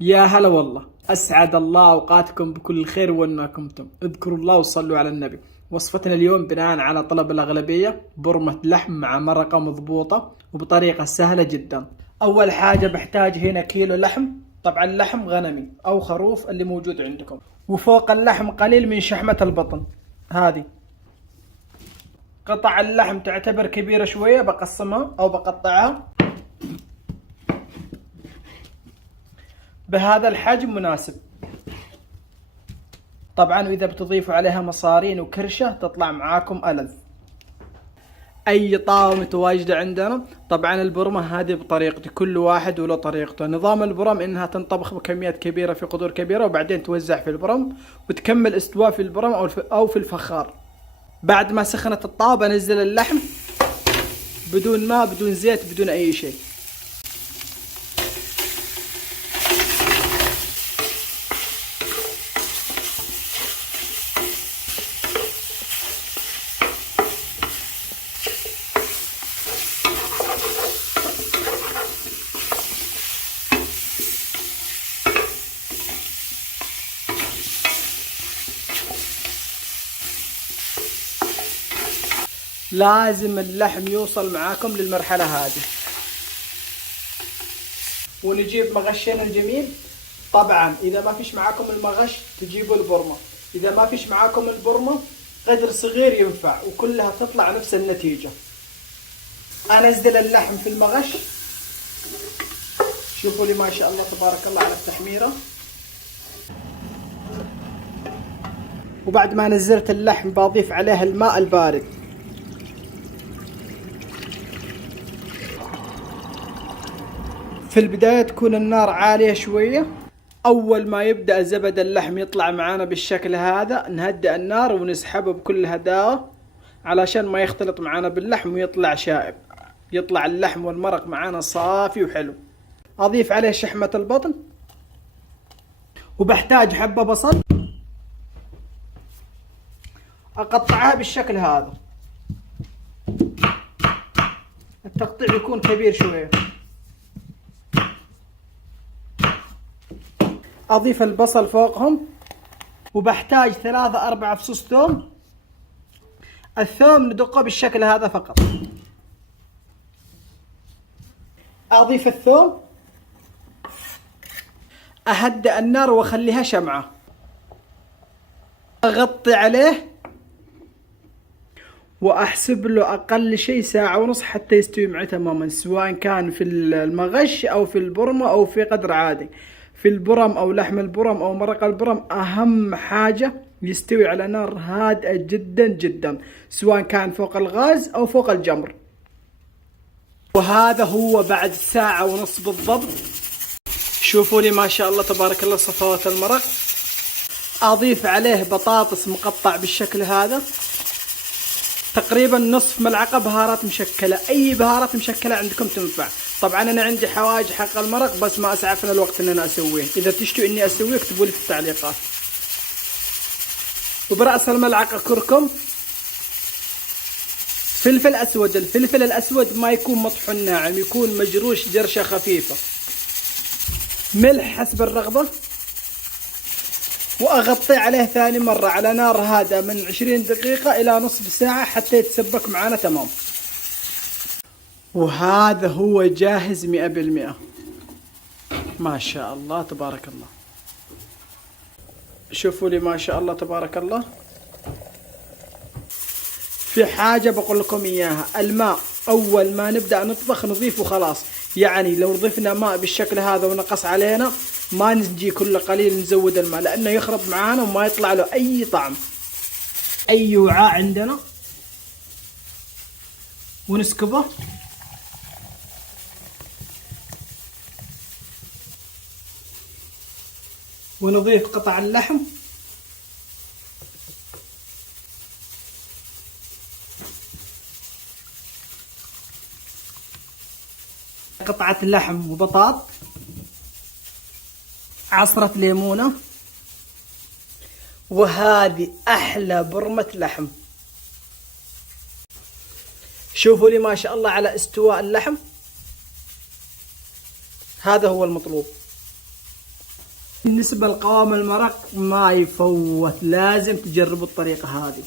يا هلا والله، أسعد الله أوقاتكم بكل خير وين ما كنتم. اذكروا الله وصلوا على النبي. وصفتنا اليوم بناء على طلب الأغلبية برمة لحم مع مرقة مضبوطة وبطريقة سهلة جدا. أول حاجة بحتاج هنا كيلو لحم، طبعا لحم غنمي أو خروف اللي موجود عندكم، وفوق اللحم قليل من شحمة البطن. هذه قطع اللحم تعتبر كبيرة شوية، بقسمها أو بقطعها بهذا الحجم مناسب. طبعا واذا بتضيفوا عليها مصارين وكرشة تطلع معاكم ألذ. اي طاوة متواجدة عندنا. طبعا البرمة هذه بطريقتي، كل واحد وله طريقته. نظام البرم انها تنطبخ بكميات كبيرة في قدور كبيرة وبعدين توزع في البرم وتكمل استواء في البرم او في الفخار. بعد ما سخنت الطاوة بنزل اللحم بدون ماء بدون زيت بدون اي شيء. لازم اللحم يوصل معاكم للمرحلة هذه. ونجيب مغشنا الجميل. طبعا اذا ما فيش معاكم المغش تجيبوا البرمة، اذا ما فيش معاكم البرمة قدر صغير ينفع وكلها تطلع نفس النتيجة. انزل اللحم في المغش. شوفوا لي ما شاء الله تبارك الله على التحميرة. وبعد ما نزلت اللحم بضيف عليه الماء البارد. في البداية تكون النار عالية شوية. أول ما يبدأ زبد اللحم يطلع معانا بالشكل هذا نهدئ النار ونسحبه بكل هداوة علشان ما يختلط معانا باللحم ويطلع شائب، يطلع اللحم والمرق معانا صافي وحلو. أضيف عليه شحمة البطن، وبحتاج حبة بصل أقطعها بالشكل هذا. التقطيع يكون كبير شوية. أضيف البصل فوقهم، وبحتاج 3-4 فصوص ثوم. الثوم ندقه بالشكل هذا فقط. أضيف الثوم، أهدأ النار وأخليها شمعة. أغطي عليه وأحسب له أقل شيء 1.5 ساعة حتى يستوي معي تماما، سواء كان في المغش أو في البرمة أو في قدر عادي. في البرم أو لحم البرم أو مرق البرم أهم حاجة يستوي على نار هادئة جدا جدا، سواء كان فوق الغاز أو فوق الجمر. وهذا هو بعد 1.5 ساعة بالضبط. شوفوا لي ما شاء الله تبارك الله صفوات المرق. أضيف عليه بطاطس مقطع بالشكل هذا، تقريبا نصف ملعقة بهارات مشكلة. أي بهارات مشكلة عندكم تنفع. طبعا أنا عندي حوايج حق المرق بس ما أسعفنا الوقت إن أنا أسويه. إذا تشتوا إني أسويه اكتبوا لي في التعليقات. وبرأس الملعقة كركم، فلفل أسود. الفلفل الأسود ما يكون مطحون ناعم، يكون مجروش جرشة خفيفة. ملح حسب الرغبة. وأغطي عليه ثاني مرة على نار هادئة من 20 دقيقة إلى نصف ساعة حتى يتسبك معنا تمام. وهذا هو جاهز 100%. ما شاء الله تبارك الله. شوفوا لي ما شاء الله تبارك الله. في حاجة بقول لكم إياها، الماء أول ما نبدأ نطبخ نضيفه خلاص. يعني لو ضفنا ماء بالشكل هذا ونقص علينا ما نجي كل قليل نزود الماء، لأنه يخرب معانا وما يطلع له أي طعم. أي وعاء عندنا ونسكبه. ونضيف قطع اللحم. قطعة لحم وبطاط، عصرة ليمونة. وهذه أحلى برمة لحم. شوفوا لي ما شاء الله على استواء اللحم. هذا هو المطلوب. بالنسبة لقوام المرق ما يفوت، لازم تجربوا الطريقة هذه.